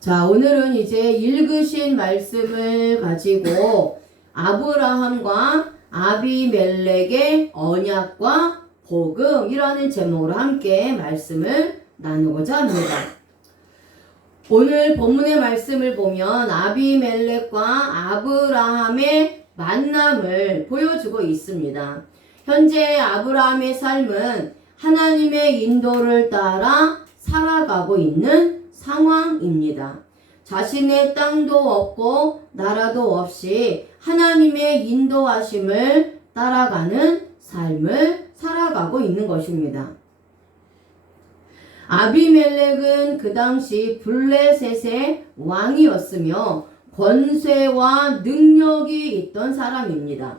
자, 오늘은 이제 읽으신 말씀을 가지고 아브라함과 아비멜렉의 언약과 복음이라는 제목으로 함께 말씀을 나누고자 합니다. 오늘 본문의 말씀을 보면 아비멜렉과 아브라함의 만남을 보여주고 있습니다. 현재 아브라함의 삶은 하나님의 인도를 따라 살아가고 있는 상황입니다. 자신의 땅도 없고 나라도 없이 하나님의 인도하심을 따라가는 삶을 살아가고 있는 것입니다. 아비멜렉은 그 당시 블레셋의 왕이었으며 권세와 능력이 있던 사람입니다.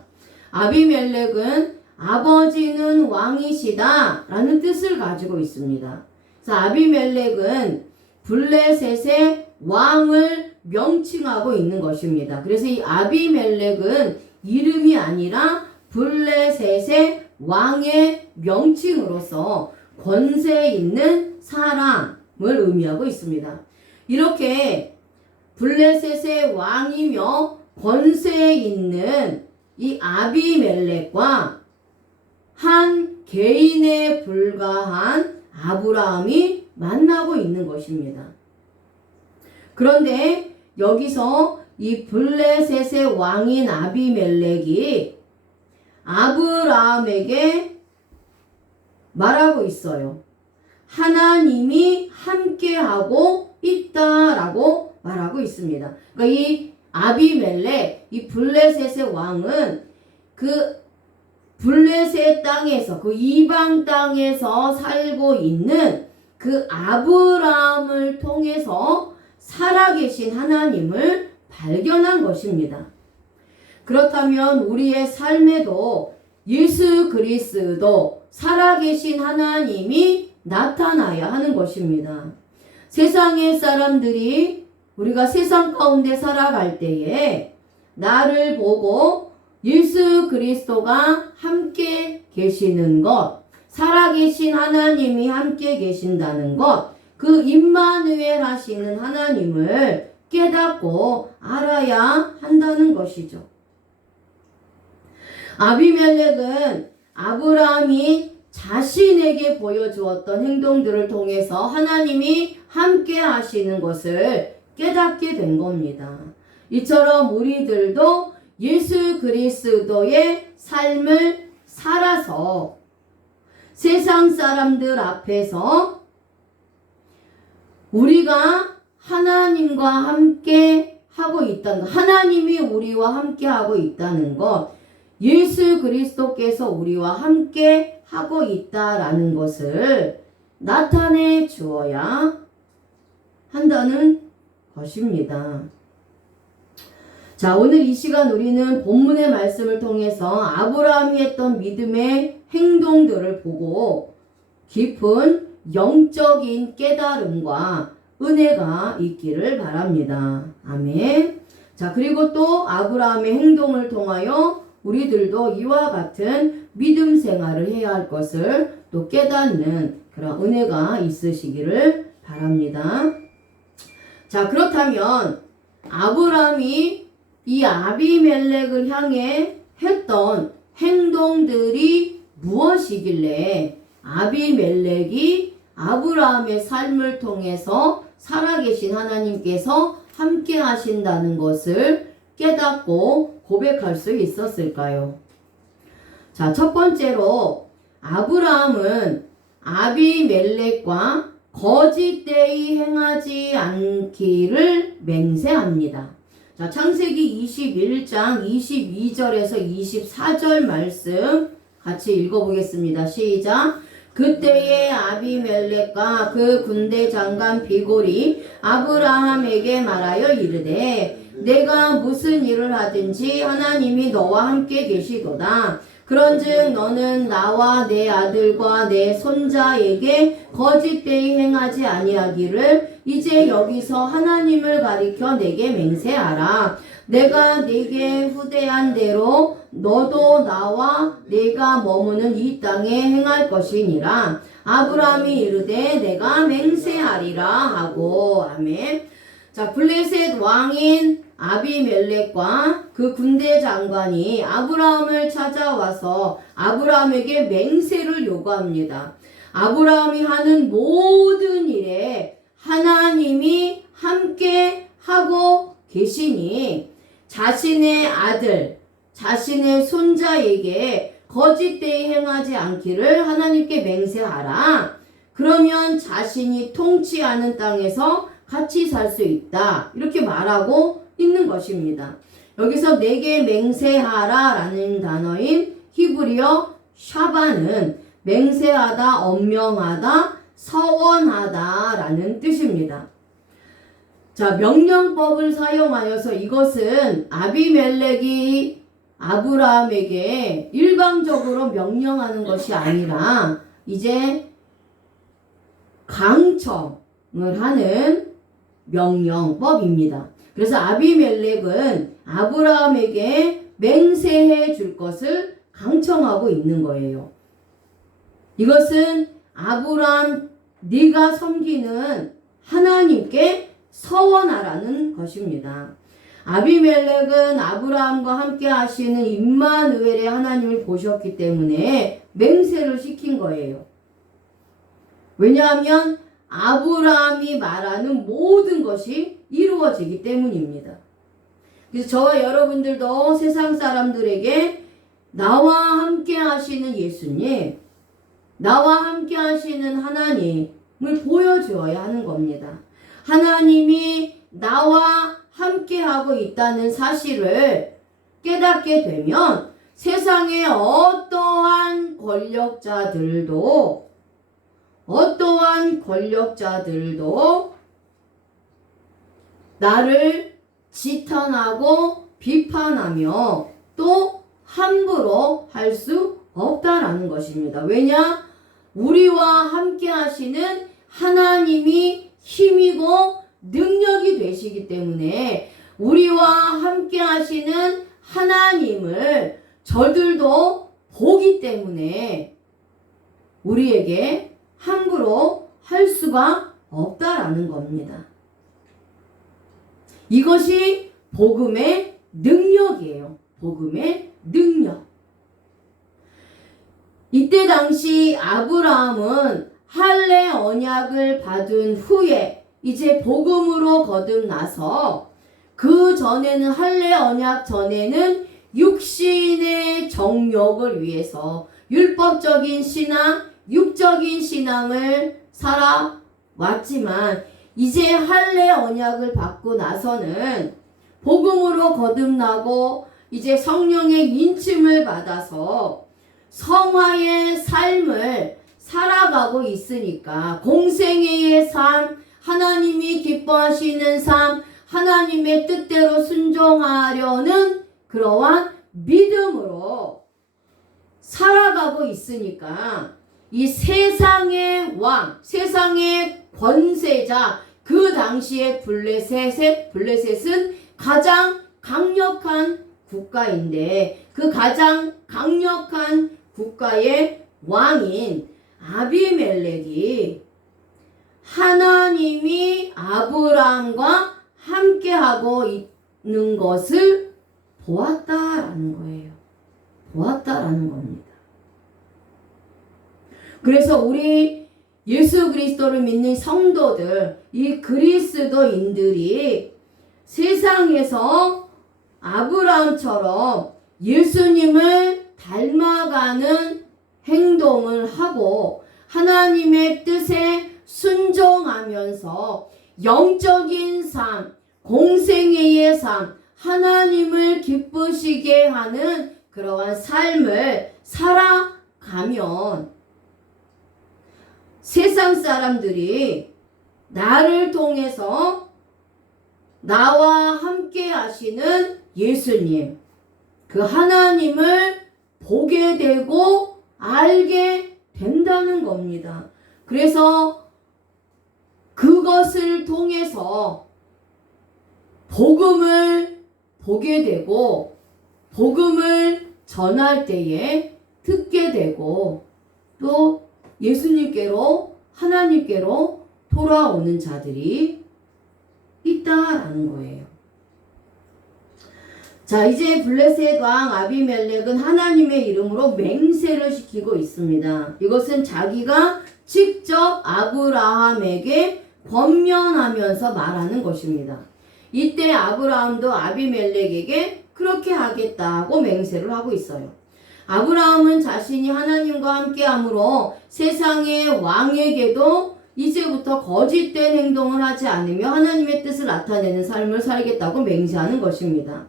아비멜렉은 아버지는 왕이시다 라는 뜻을 가지고 있습니다. 그래서 아비멜렉은 블레셋의 왕을 명칭하고 있는 것입니다. 그래서 이 아비멜렉은 이름이 아니라 블레셋의 왕의 명칭으로서 권세 있는 사람을 의미하고 있습니다. 이렇게 블레셋의 왕이며 권세 있는 이 아비멜렉과 한 개인에 불과한 아브라함이 만나고 있는 것입니다. 그런데 여기서 이 블레셋의 왕인 아비멜렉이 아브라함에게 말하고 있어요. 하나님이 함께하고 있다라고 말하고 있습니다. 그러니까 이 아비멜렉, 이 블레셋의 왕은 그 블레셋 땅에서, 그 이방 땅에서 살고 있는 그 아브라함을 통해서 살아계신 하나님을 발견한 것입니다. 그렇다면 우리의 삶에도 예수 그리스도 살아계신 하나님이 나타나야 하는 것입니다. 세상의 사람들이 우리가 세상 가운데 살아갈 때에 나를 보고 예수 그리스도가 함께 계시는 것, 살아계신 하나님이 함께 계신다는 것, 그 임마누엘 하시는 하나님을 깨닫고 알아야 한다는 것이죠. 아비멜렉은 아브라함이 자신에게 보여주었던 행동들을 통해서 하나님이 함께 하시는 것을 깨닫게 된 겁니다. 이처럼 우리들도 예수 그리스도의 삶을 살아서 세상 사람들 앞에서 우리가 하나님과 함께 하고 있다는 것, 하나님이 우리와 함께 하고 있다는 것, 예수 그리스도께서 우리와 함께 하고 있다라는 것을 나타내 주어야 한다는 것입니다. 자, 오늘 이 시간 우리는 본문의 말씀을 통해서 아브라함이 했던 믿음의 행동들을 보고 깊은 영적인 깨달음과 은혜가 있기를 바랍니다. 아멘. 자, 그리고 또 아브라함의 행동을 통하여 우리들도 이와 같은 믿음 생활을 해야 할 것을 또 깨닫는 그런 은혜가 있으시기를 바랍니다. 자, 그렇다면 아브라함이 이 아비멜렉을 향해 했던 행동들이 무엇이길래 아비멜렉이 아브라함의 삶을 통해서 살아계신 하나님께서 함께 하신다는 것을 깨닫고 고백할 수 있었을까요? 자, 첫 번째로 아브라함은 아비멜렉과 거짓되이 행하지 않기를 맹세합니다. 자, 창세기 21장 22절에서 24절 말씀 같이 읽어보겠습니다. 시작. 그때에 아비멜렉과 그 군대 장관 비골이 아브라함에게 말하여 이르되 내가 무슨 일을 하든지 하나님이 너와 함께 계시도다. 그런즉 너는 나와 내 아들과 내 손자에게 거짓되이 행하지 아니하기를 이제 여기서 하나님을 가리켜 내게 맹세하라. 내가 네게 후대한 대로 너도 나와 네가 머무는 이 땅에 행할 것이니라. 아브라함이 이르되 내가 맹세하리라 하고. 아멘. 자, 블레셋 왕인 아비멜렉과 그 군대 장관이 아브라함을 찾아와서 아브라함에게 맹세를 요구합니다. 아브라함이 하는 모든 일에 하나님이 함께 하고 계시니 자신의 아들, 자신의 손자에게 거짓되이 행하지 않기를 하나님께 맹세하라. 그러면 자신이 통치하는 땅에서 같이 살 수 있다. 이렇게 말하고 있는 것입니다. 여기서 내게 맹세하라 라는 단어인 히브리어 샤바는 맹세하다, 엄명하다, 서원하다 라는 뜻입니다. 자, 명령법을 사용하여서 이것은 아비멜렉이 아브라함에게 일방적으로 명령하는 것이 아니라 이제 강청을 하는 명령법입니다. 그래서 아비멜렉은 아브라함에게 맹세해 줄 것을 강청하고 있는 거예요. 이것은 아브라함, 네가 섬기는 하나님께 서원하라는 것입니다. 아비멜렉은 아브라함과 함께 하시는 임마누엘의 하나님을 보셨기 때문에 맹세를 시킨 거예요. 왜냐하면 아브라함이 말하는 모든 것이 이루어지기 때문입니다. 그래서 저와 여러분들도 세상 사람들에게 나와 함께 하시는 예수님, 나와 함께 하시는 하나님을 보여주어야 하는 겁니다. 하나님이 나와 함께 하고 있다는 사실을 깨닫게 되면 세상의 어떠한 권력자들도 나를 지탄하고 비판하며 또 함부로 할 수 없다라는 것입니다. 왜냐? 우리와 함께 하시는 하나님이 힘이고 능력이 되시기 때문에 우리와 함께 하시는 하나님을 저들도 보기 때문에 우리에게 함부로 할 수가 없다라는 겁니다. 이것이 복음의 능력이에요. 복음의 능력. 이때 당시 아브라함은 할례 언약을 받은 후에 이제 복음으로 거듭나서 그 전에는 할례 언약 전에는 육신의 정욕을 위해서 율법적인 신앙, 육적인 신앙을 살아왔지만 이제 할례 언약을 받고 나서는 복음으로 거듭나고 이제 성령의 인침을 받아서 성화의 삶을 살아가고 있으니까 공생애의 삶, 하나님이 기뻐하시는 삶, 하나님의 뜻대로 순종하려는 그러한 믿음으로 살아가고 있으니까 이 세상의 왕, 세상의 권세자, 그 당시에 블레셋은 가장 강력한 국가인데 그 가장 강력한 국가의 왕인 아비멜렉이 하나님이 아브라함과 함께하고 있는 것을 보았다라는 거예요. 보았다라는 겁니다. 그래서 우리 예수 그리스도를 믿는 성도들, 이 그리스도인들이 세상에서 아브라함처럼 예수님을 닮아가는 행동을 하고 하나님의 뜻에 순종하면서 영적인 삶, 공생애의 삶, 하나님을 기쁘시게 하는 그러한 삶을 살아가면 세상 사람들이 나를 통해서 나와 함께 하시는 예수님, 그 하나님을 보게 되고 알게 된다는 겁니다. 그래서 그것을 통해서 복음을 보게 되고 복음을 전할 때에 듣게 되고 또 예수님께로 하나님께로 돌아오는 자들이 있다. 있다라는 거예요. 자, 이제 블레셋 왕 아비멜렉은 하나님의 이름으로 맹세를 시키고 있습니다. 이것은 자기가 직접 아브라함에게 권면하면서 말하는 것입니다. 이때 아브라함도 아비멜렉에게 그렇게 하겠다고 맹세를 하고 있어요. 아브라함은 자신이 하나님과 함께함으로 세상의 왕에게도 이제부터 거짓된 행동을 하지 않으며 하나님의 뜻을 나타내는 삶을 살겠다고 맹세하는 것입니다.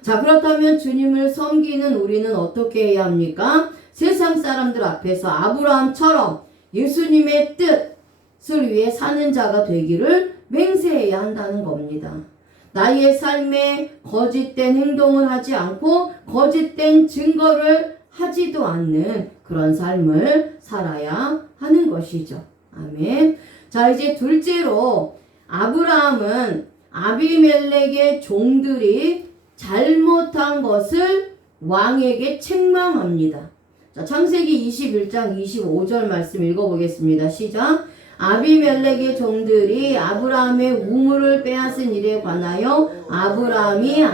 자, 그렇다면 주님을 섬기는 우리는 어떻게 해야 합니까? 세상 사람들 앞에서 아브라함처럼 예수님의 뜻을 위해 사는 자가 되기를 맹세해야 한다는 겁니다. 나의 삶에 거짓된 행동을 하지 않고 거짓된 증거를 하지도 않는 그런 삶을 살아야 하는 것이죠. 아멘. 자, 이제 둘째로 아브라함은 아비멜렉의 종들이 잘못한 것을 왕에게 책망합니다. 자, 창세기 21장 25절 말씀 읽어보겠습니다. 시작. 아비멜렉의 종들이 아브라함의 우물을 빼앗은 일에 관하여 아브라함이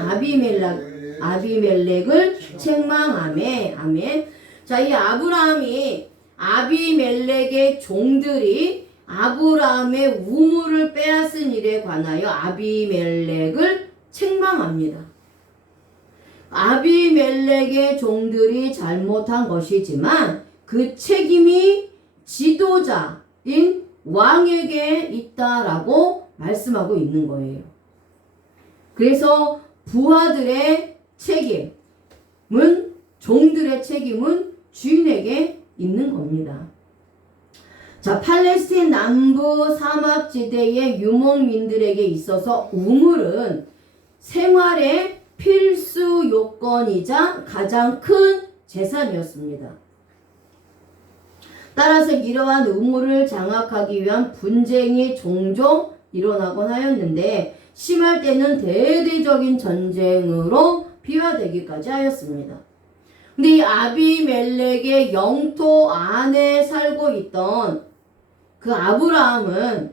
아비멜렉을 책망하매. 아멘. 자, 이 아브라함이 아비멜렉의 종들이 아브라함의 우물을 빼앗은 일에 관하여 아비멜렉을 책망합니다. 아비멜렉의 종들이 잘못한 것이지만 그 책임이 지도자인 왕에게 있다라고 말씀하고 있는 거예요. 그래서 부하들의 책임은, 종들의 책임은 주인에게 있는 겁니다. 자, 팔레스틴 남부 사막지대의 유목민들에게 있어서 우물은 생활의 필수 요건이자 가장 큰 재산이었습니다. 따라서 이러한 우물을 장악하기 위한 분쟁이 종종 일어나곤 하였는데 심할 때는 대대적인 전쟁으로 비화되기까지 하였습니다. 근데 이 아비멜렉의 영토 안에 살고 있던 그 아브라함은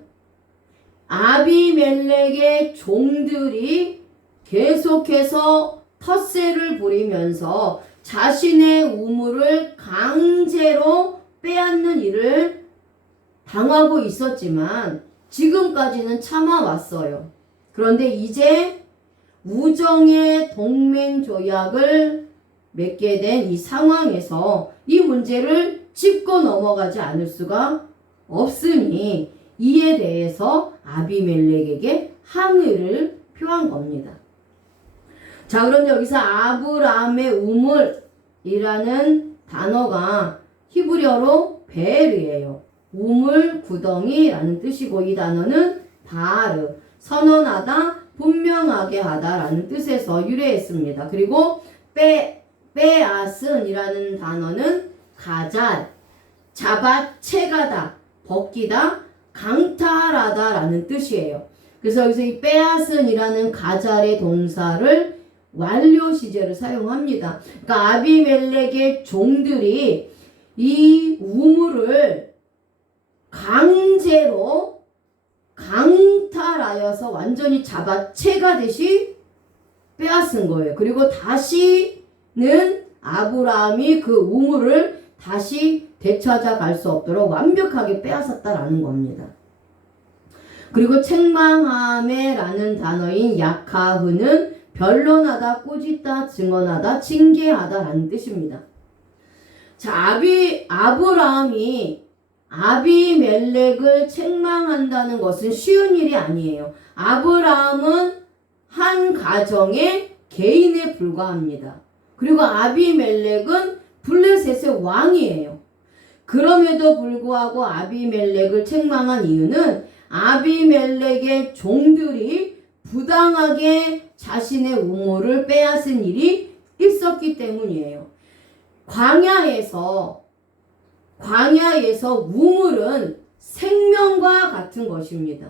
아비멜렉의 종들이 계속해서 텃세를 부리면서 자신의 우물을 강제로 빼앗는 일을 당하고 있었지만 지금까지는 참아왔어요. 그런데 이제 우정의 동맹 조약을 맺게 된 이 상황에서 이 문제를 짚고 넘어가지 않을 수가 없으니 이에 대해서 아비멜렉에게 항의를 표한 겁니다. 자, 그럼 여기서 아브라함의 우물이라는 단어가 히브리어로 베르예요. 우물, 구덩이라는 뜻이고 이 단어는 바르, 선언하다, 분명하게 하다라는 뜻에서 유래했습니다. 그리고 빼앗은이라는 단어는 가잘, 잡아채가다, 벗기다, 강탈하다라는 뜻이에요. 그래서 여기서 이 빼앗은이라는 가잘의 동사를 완료 시제를 사용합니다. 그러니까 아비멜렉의 종들이 이 우물을 강제로 강탈하여서 완전히 잡아채가듯이 빼앗은 거예요. 그리고 다시는 아브라함이 그 우물을 다시 되찾아갈 수 없도록 완벽하게 빼앗았다라는 겁니다. 그리고 책망함에라는 단어인 야카흐는 변론하다, 꾸짖다, 증언하다, 징계하다라는 뜻입니다. 자, 아브라함이 아비멜렉을 책망한다는 것은 쉬운 일이 아니에요. 아브라함은 한 가정의 개인에 불과합니다. 그리고 아비멜렉은 블레셋의 왕이에요. 그럼에도 불구하고 아비멜렉을 책망한 이유는 아비멜렉의 종들이 부당하게 자신의 우물을 빼앗은 일이 있었기 때문이에요. 광야에서 우물은 생명과 같은 것입니다.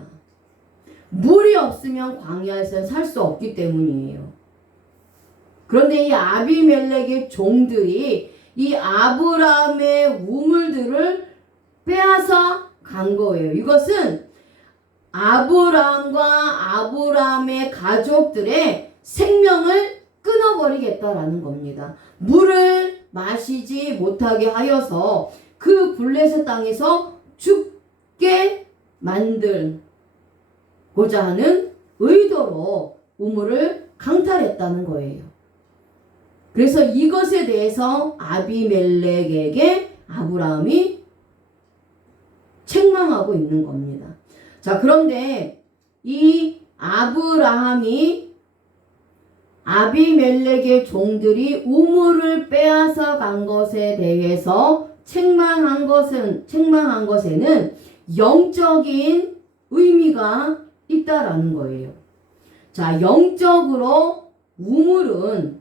물이 없으면 광야에서는 살 수 없기 때문이에요. 그런데 이 아비멜렉의 종들이 이 아브라함의 우물들을 빼앗아 간 거예요. 이것은 아브라함과 아브라함의 가족들의 생명을 끊어버리겠다라는 겁니다. 물을 마시지 못하게 하여서 그 블레셋 땅에서 죽게 만들고자 하는 의도로 우물을 강탈했다는 거예요. 그래서 이것에 대해서 아비멜렉에게 아브라함이 책망하고 있는 겁니다. 자, 그런데 이 아브라함이 아비멜렉의 종들이 우물을 빼앗아 간 것에 대해서 책망한 것에는 영적인 의미가 있다라는 거예요. 자, 영적으로 우물은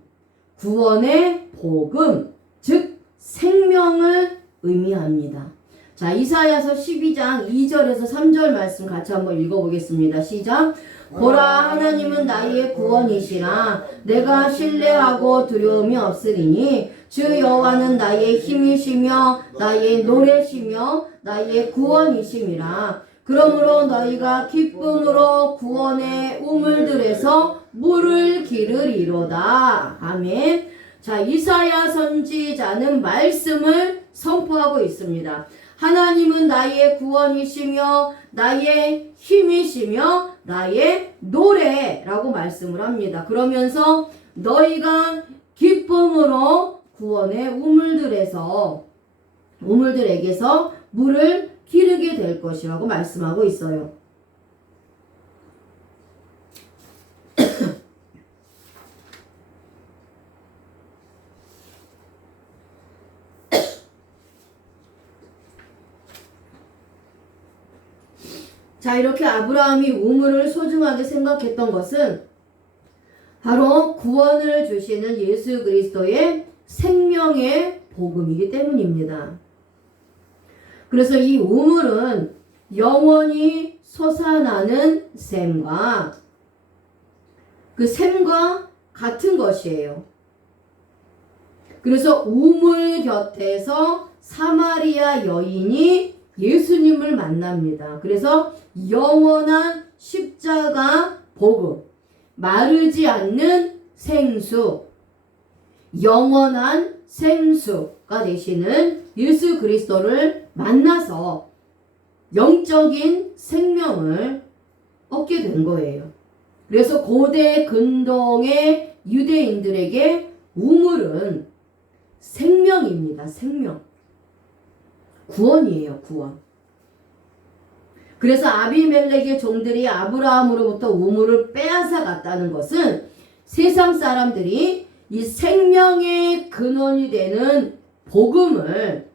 구원의 복음, 즉 생명을 의미합니다. 자, 이사야서 12장 2절에서 3절 말씀 같이 한번 읽어보겠습니다. 시작. 보라, 하나님은 나의 구원이시라. 내가 신뢰하고 두려움이 없으리니 주 여호와는 나의 힘이시며 나의 노래시며 나의 구원이심이라. 그러므로 너희가 기쁨으로 구원의 우물들에서 물을 기르리로다. 아멘. 자, 이사야 선지자는 말씀을 선포하고 있습니다. 하나님은 나의 구원이시며 나의 힘이시며 나의 노래라고 말씀을 합니다. 그러면서 너희가 기쁨으로 구원의 우물들에게서 물을 기르게 될 것이라고 말씀하고 있어요. 자, 이렇게 아브라함이 우물을 소중하게 생각했던 것은 바로 구원을 주시는 예수 그리스도의 생명의 복음이기 때문입니다. 그래서 이 우물은 영원히 솟아나는 샘과 그 샘과 같은 것이에요. 그래서 우물 곁에서 사마리아 여인이 예수님을 만납니다. 그래서 영원한 십자가 복음, 마르지 않는 생수, 영원한 생수가 되시는 예수 그리스도를 만나서 영적인 생명을 얻게 된 거예요. 그래서 고대 근동의 유대인들에게 우물은 생명입니다. 생명. 구원이에요. 구원. 그래서 아비멜렉의 종들이 아브라함으로부터 우물을 빼앗아 갔다는 것은 세상 사람들이 이 생명의 근원이 되는 복음을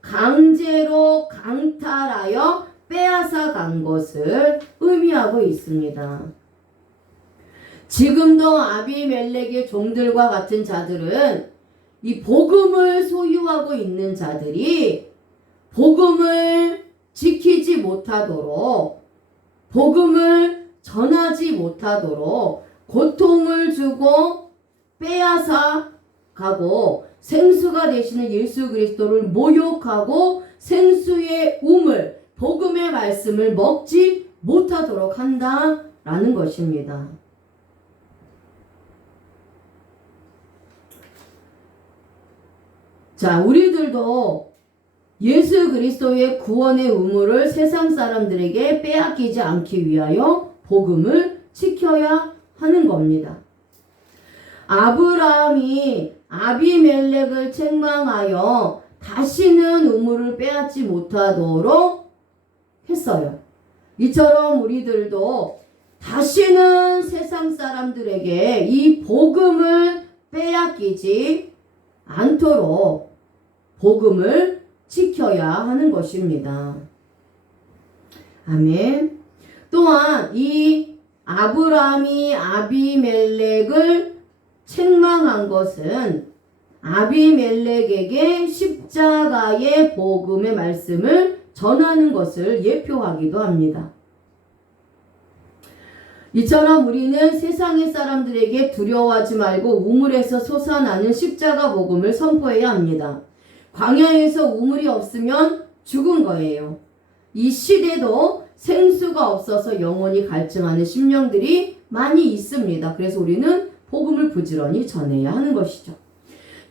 강제로 강탈하여 빼앗아 간 것을 의미하고 있습니다. 지금도 아비멜렉의 종들과 같은 자들은 이 복음을 소유하고 있는 자들이 복음을 지키지 못하도록, 복음을 전하지 못하도록 고통을 주고 빼앗아 가고 생수가 되시는 예수 그리스도를 모욕하고 생수의 우물, 복음의 말씀을 먹지 못하도록 한다라는 것입니다. 자, 우리들도 예수 그리스도의 구원의 우물을 세상 사람들에게 빼앗기지 않기 위하여 복음을 지켜야 하는 겁니다. 아브라함이 아비멜렉을 책망하여 다시는 우물을 빼앗지 못하도록 했어요. 이처럼 우리들도 다시는 세상 사람들에게 이 복음을 빼앗기지 않도록 복음을 지켜야 하는 것입니다. 아멘. 또한 이 아브라함이 아비멜렉을 책망한 것은 아비멜렉에게 십자가의 복음의 말씀을 전하는 것을 예표하기도 합니다. 이처럼 우리는 세상의 사람들에게 두려워하지 말고 우물에서 솟아나는 십자가 복음을 선포해야 합니다. 광야에서 우물이 없으면 죽은 거예요. 이 시대도 생수가 없어서 영혼이 갈증하는 심령들이 많이 있습니다. 그래서 우리는 복음을 부지런히 전해야 하는 것이죠.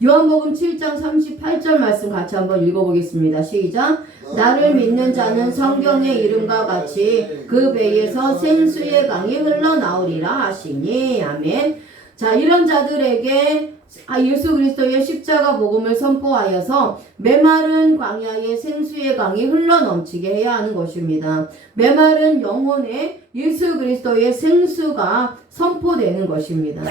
요한복음 7장 38절 말씀 같이 한번 읽어보겠습니다. 시작. 나를 믿는 자는 성경의 이름과 같이 그 배에서 생수의 강이 흘러나오리라 하시니. 아멘. 자, 이런 자들에게 예수 그리스도의 십자가 복음을 선포하여서 메마른 광야에 생수의 강이 흘러넘치게 해야 하는 것입니다. 메마른 영혼에 예수 그리스도의 생수가 선포되는 것입니다.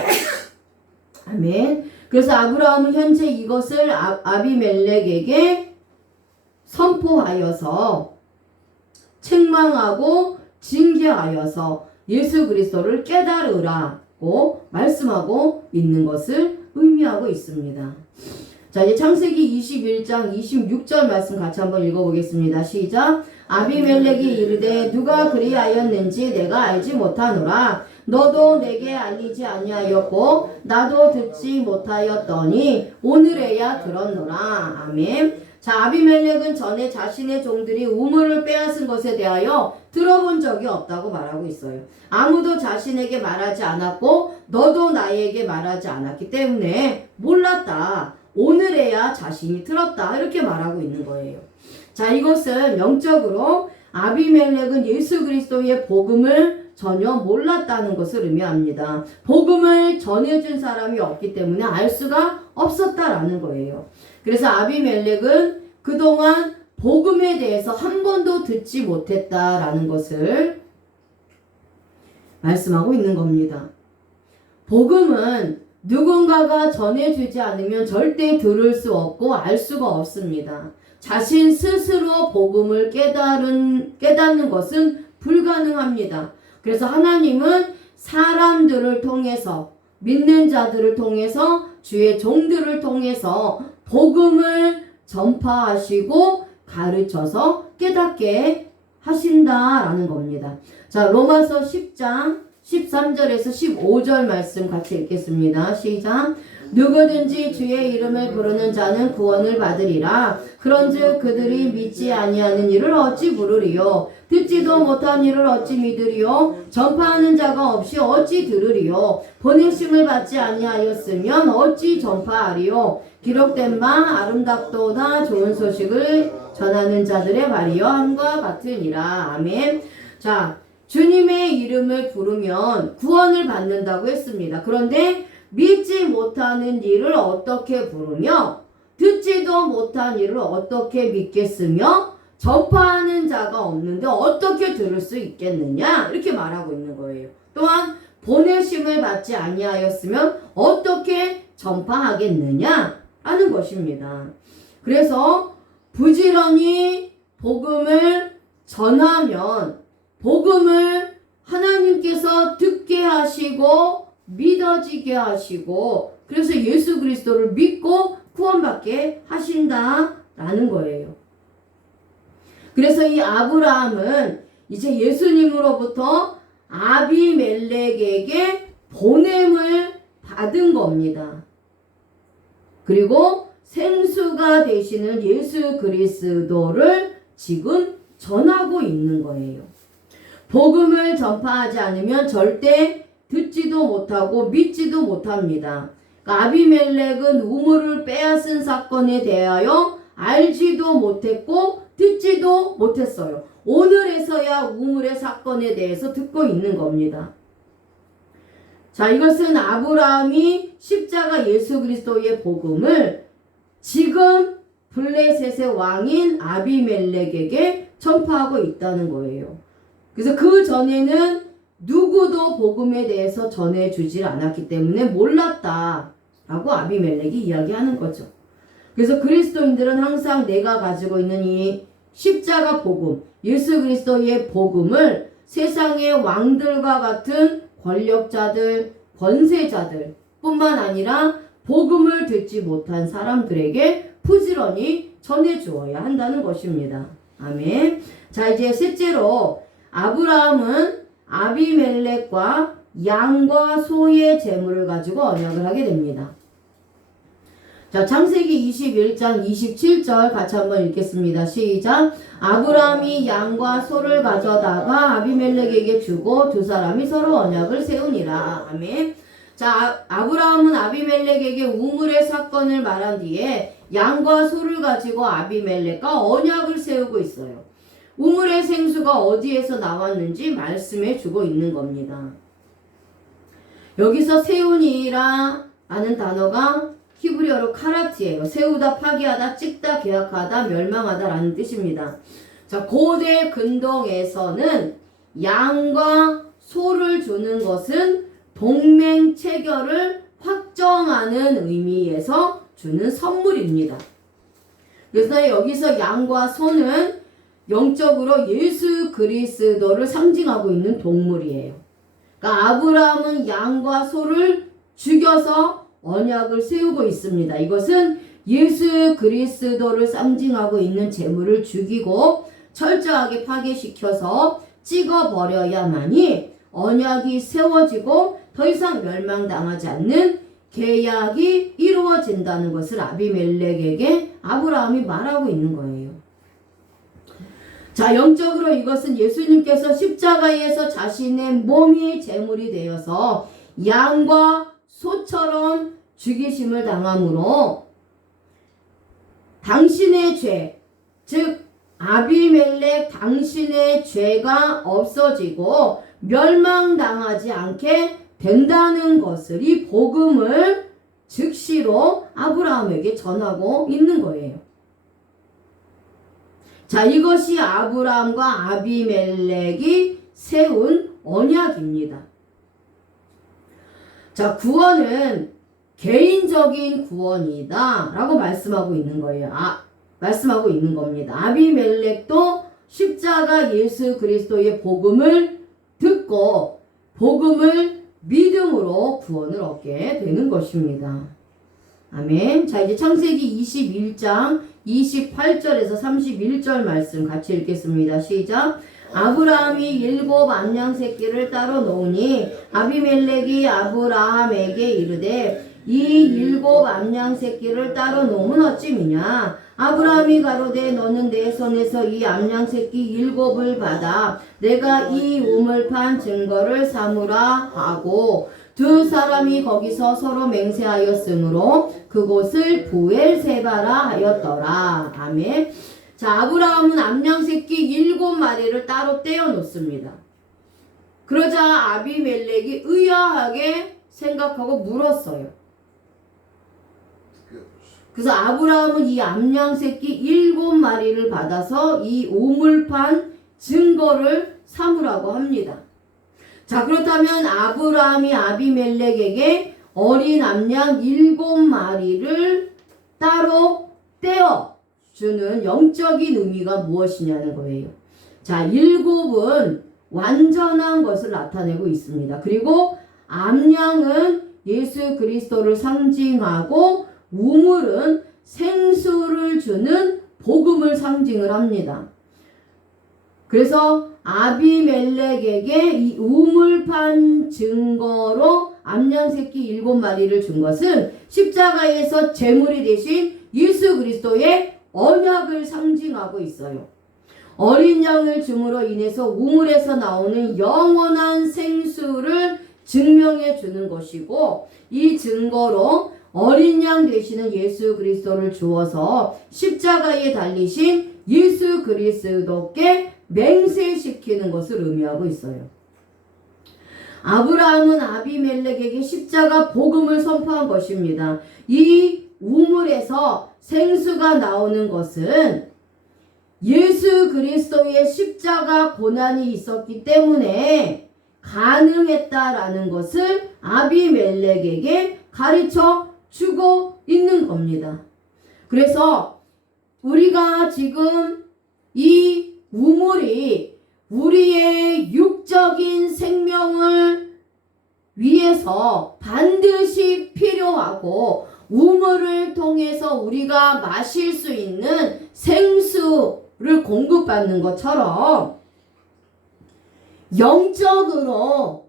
아멘. 그래서 아브라함은 현재 이것을 아비멜렉에게 선포하여서 책망하고 징계하여서 예수 그리스도를 깨달으라고 말씀하고 있는 것을 의미하고 있습니다. 자, 이제 창세기 21장 26절 말씀 같이 한번 읽어보겠습니다. 시작. 아비멜렉이 이르되 누가 그리하였는지 내가 알지 못하노라. 너도 내게 알리지 아니하였고 나도 듣지 못하였더니 오늘에야 들었노라. 아멘. 자, 아비멜렉은 전에 자신의 종들이 우물을 빼앗은 것에 대하여 들어본 적이 없다고 말하고 있어요. 아무도 자신에게 말하지 않았고 너도 나에게 말하지 않았기 때문에 몰랐다. 오늘에야 자신이 들었다. 이렇게 말하고 있는 거예요. 자, 이것은 영적으로 아비멜렉은 예수 그리스도의 복음을 전혀 몰랐다는 것을 의미합니다. 복음을 전해준 사람이 없기 때문에 알 수가 없었다라는 거예요. 그래서 아비멜렉은 그동안 복음에 대해서 한 번도 듣지 못했다라는 것을 말씀하고 있는 겁니다. 복음은 누군가가 전해주지 않으면 절대 들을 수 없고 알 수가 없습니다. 자신 스스로 복음을 깨닫는 것은 불가능합니다. 그래서 하나님은 사람들을 통해서, 믿는 자들을 통해서, 주의 종들을 통해서 복음을 전파하시고 가르쳐서 깨닫게 하신다라는 겁니다. 자, 로마서 10장 13절에서 15절 말씀 같이 읽겠습니다. 시작. 누구든지 주의 이름을 부르는 자는 구원을 받으리라. 그런즉 그들이 믿지 아니하는 일을 어찌 부르리요? 듣지도 못한 일을 어찌 믿으리요? 전파하는 자가 없이 어찌 들으리요? 보내심을 받지 아니하였으면 어찌 전파하리요? 기록된 바 아름답도다 좋은 소식을 전하는 자들의 발이여 함과 같으니라. 아멘. 자, 주님의 이름을 부르면 구원을 받는다고 했습니다. 그런데 믿지 못하는 일을 어떻게 부르며 듣지도 못한 일을 어떻게 믿겠으며 전파하는 자가 없는데 어떻게 들을 수 있겠느냐 이렇게 말하고 있는 거예요. 또한 보내심을 받지 아니하였으면 어떻게 전파하겠느냐 하는 것입니다. 그래서 부지런히 복음을 전하면 복음을 하나님께서 듣게 하시고 믿어지게 하시고 그래서 예수 그리스도를 믿고 구원받게 하신다라는 거예요. 그래서 이 아브라함은 이제 예수님으로부터 아비멜렉에게 보냄을 받은 겁니다. 그리고 생수가 되시는 예수 그리스도를 지금 전하고 있는 거예요. 복음을 전파하지 않으면 절대 듣지도 못하고 믿지도 못합니다. 그러니까 아비멜렉은 우물을 빼앗은 사건에 대하여 알지도 못했고 듣지도 못했어요. 오늘에서야 우물의 사건에 대해서 듣고 있는 겁니다. 자, 이것은 아브라함이 십자가 예수 그리스도의 복음을 지금 블레셋의 왕인 아비멜렉에게 전파하고 있다는 거예요. 그래서 그 전에는 누구도 복음에 대해서 전해주질 않았기 때문에 몰랐다라고 아비멜렉이 이야기하는 거죠. 그래서 그리스도인들은 항상 내가 가지고 있는 이 십자가 복음, 예수 그리스도의 복음을 세상의 왕들과 같은 권력자들, 권세자들 뿐만 아니라 복음을 듣지 못한 사람들에게 부지런히 전해주어야 한다는 것입니다. 아멘. 자, 이제 셋째로 아브라함은 아비멜렉과 양과 소의 재물을 가지고 언약을 하게 됩니다. 자, 창세기 21장 27절 같이 한번 읽겠습니다. 시작. 아브라함이 양과 소를 가져다가 아비멜렉에게 주고 두 사람이 서로 언약을 세우니라. 아멘. 자, 아브라함은 아비멜렉에게 우물의 사건을 말한 뒤에 양과 소를 가지고 아비멜렉과 언약을 세우고 있어요. 우물의 생수가 어디에서 나왔는지 말씀해 주고 있는 겁니다. 여기서 세우니라 하는 단어가 히브리어로 카라트예요. 세우다, 파기하다, 찍다, 계약하다, 멸망하다 라는 뜻입니다. 자, 고대 근동에서는 양과 소를 주는 것은 동맹 체결을 확정하는 의미에서 주는 선물입니다. 그래서 여기서 양과 소는 영적으로 예수 그리스도를 상징하고 있는 동물이에요. 그러니까 아브라함은 양과 소를 죽여서 언약을 세우고 있습니다. 이것은 예수 그리스도를 상징하고 있는 재물을 죽이고 철저하게 파괴시켜서 찍어버려야만이 언약이 세워지고 더 이상 멸망당하지 않는 계약이 이루어진다는 것을 아비멜렉에게 아브라함이 말하고 있는 거예요. 자, 영적으로 이것은 예수님께서 십자가에서 자신의 몸이 제물이 되어서 양과 소처럼 죽이심을 당함으로 당신의 죄, 즉 아비멜렉 당신의 죄가 없어지고 멸망당하지 않게 된다는 것을, 이 복음을 즉시로 아브라함에게 전하고 있는 거예요. 자, 이것이 아브라함과 아비멜렉이 세운 언약입니다. 자, 구원은 개인적인 구원이다 라고 말씀하고 있는 거예요. 말씀하고 있는 겁니다. 아비멜렉도 십자가 예수 그리스도의 복음을 듣고 복음을 믿음으로 구원을 얻게 되는 것입니다. 아멘. 자, 이제 창세기 21장 28절에서 31절 말씀 같이 읽겠습니다. 시작. 아브라함이 7 암양 새끼를 따로 놓으니 아비멜렉이 아브라함에게 이르되 이 7 암양 새끼를 따로 놓으면 어찌미냐. 아브라함이 가로되 너는 내 손에서 이 암양 새끼 7을 받아 내가 이 우물판 증거를 삼으라 하고 두 사람이 거기서 서로 맹세하였으므로 그곳을 부엘세바라 하였더라. 아멘. 자, 아브라함은 암양 새끼 7마리를 따로 떼어 놓습니다. 그러자 아비멜렉이 의아하게 생각하고 물었어요. 그래서 아브라함은 이 암양 새끼 7마리를 받아서 이 우물판 증거를 삼으라고 합니다. 자, 그렇다면 아브라함이 아비멜렉에게 어린 암양 7마리를 따로 떼어 주는 영적인 의미가 무엇이냐는 거예요. 자, 7은 완전한 것을 나타내고 있습니다. 그리고 암양은 예수 그리스도를 상징하고 우물은 생수를 주는 복음을 상징을 합니다. 그래서 아비멜렉에게 이 우물판 증거로 암양 새끼 7마리를 준 것은 십자가에서 제물이 되신 예수 그리스도의 언약을 상징하고 있어요. 어린 양을 줌으로 인해서 우물에서 나오는 영원한 생수를 증명해 주는 것이고 이 증거로 어린 양 되시는 예수 그리스도를 주어서 십자가에 달리신 예수 그리스도께 맹세시키는 것을 의미하고 있어요. 아브라함은 아비멜렉에게 십자가 복음을 선포한 것입니다. 이 우물에서 생수가 나오는 것은 예수 그리스도의 십자가 고난이 있었기 때문에 가능했다라는 것을 아비멜렉에게 가르쳐 주고 있는 겁니다. 그래서 우리가 지금 이 우물이 우리의 육적인 생명을 위해서 반드시 필요하고 우물을 통해서 우리가 마실 수 있는 생수를 공급받는 것처럼 영적으로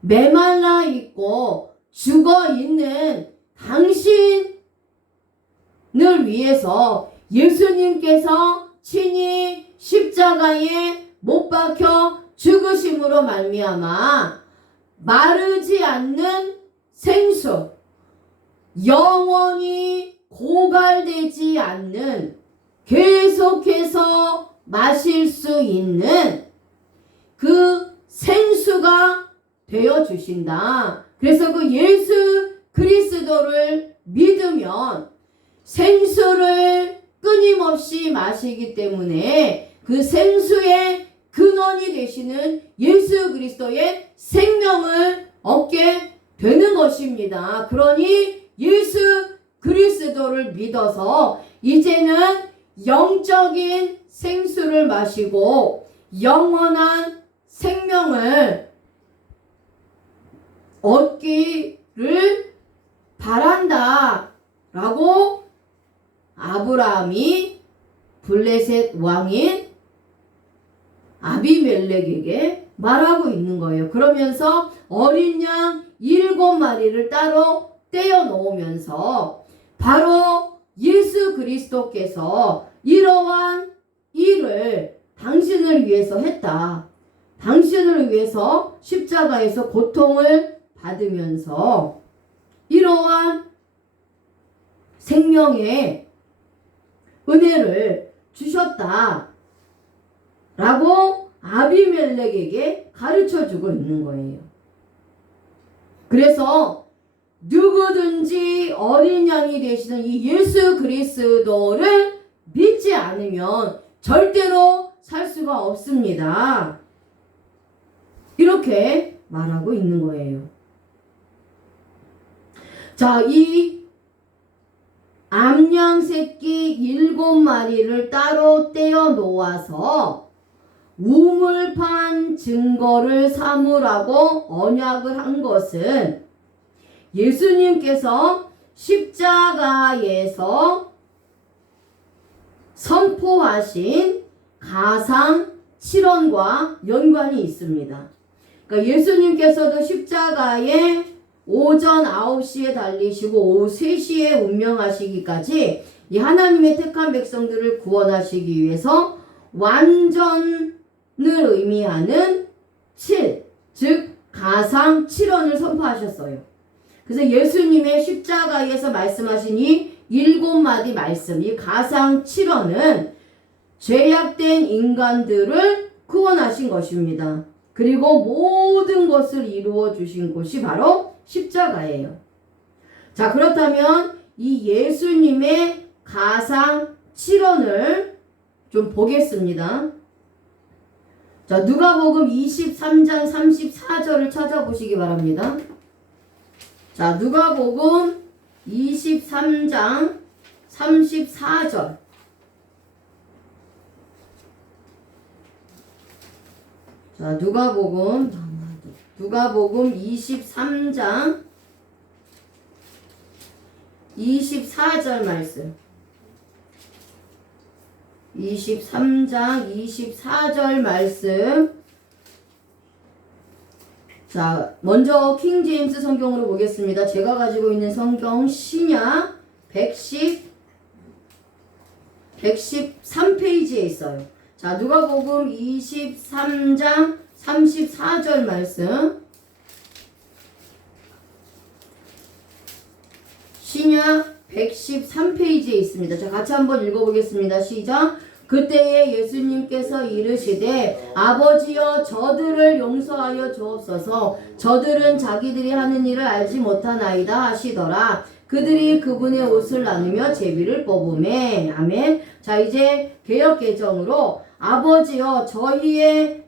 메말라 있고 죽어 있는 당신 위해서 예수님께서 친히 십자가에 못 박혀 죽으심으로 말미암아 마르지 않는 생수, 영원히 고갈되지 않는, 계속해서 마실 수 있는 그 생수가 되어 주신다. 그래서 그 예수 그리스도를 믿으면 생수를 끊임없이 마시기 때문에 그 생수의 근원이 되시는 예수 그리스도의 생명을 얻게 되는 것입니다. 그러니 예수 그리스도를 믿어서 이제는 영적인 생수를 마시고 영원한 생명을 얻기를 바란다 라고 아브라함이 블레셋 왕인 아비멜렉에게 말하고 있는 거예요. 그러면서 어린 양 7마리를 따로 떼어 놓으면서 바로 예수 그리스도께서 이러한 일을 당신을 위해서 했다. 당신을 위해서 십자가에서 고통을 받으면서 이러한 생명의 은혜를 주셨다. 라고 아비멜렉에게 가르쳐 주고 있는 거예요. 그래서 누구든지 어린 양이 되시는 이 예수 그리스도를 믿지 않으면 절대로 살 수가 없습니다. 이렇게 말하고 있는 거예요. 자, 이 암양 새끼 7마리를 따로 떼어 놓아서 우물판 증거를 삼으라고 언약을 한 것은 예수님께서 십자가에서 선포하신 가상 7원과 연관이 있습니다. 그러니까 예수님께서도 십자가에 오전 9시에 달리시고 오후 3시에 운명하시기까지 이 하나님의 택한 백성들을 구원하시기 위해서 완전을 의미하는 7, 즉 가상 7원을 선포하셨어요. 그래서 예수님의 십자가에서 말씀하신 이 7마디 말씀, 이 가상 7원은 죄악된 인간들을 구원하신 것입니다. 그리고 모든 것을 이루어 주신 곳이 바로 십자가예요. 자, 그렇다면 이 예수님의 가상 7원을 좀 보겠습니다. 자, 누가복음 23장 34절을 찾아보시기 바랍니다. 자, 누가복음 23장 34절. 자, 누가복음 23장 24절 말씀. 23장 24절 말씀. 자, 먼저 킹 제임스 성경으로 보겠습니다. 제가 가지고 있는 성경 신약 113페이지에 있어요. 자, 누가복음 23장 34절 말씀. 신약 113페이지에 있습니다. 자, 같이 한번 읽어보겠습니다. 시작. 그때에 예수님께서 이르시되 아버지여 저들을 용서하여 주옵소서. 저들은 자기들이 하는 일을 알지 못하나이다 하시더라. 그들이 그분의 옷을 나누며 제비를 뽑으매. 아멘. 자, 이제 개역개정으로 아버지여 저희를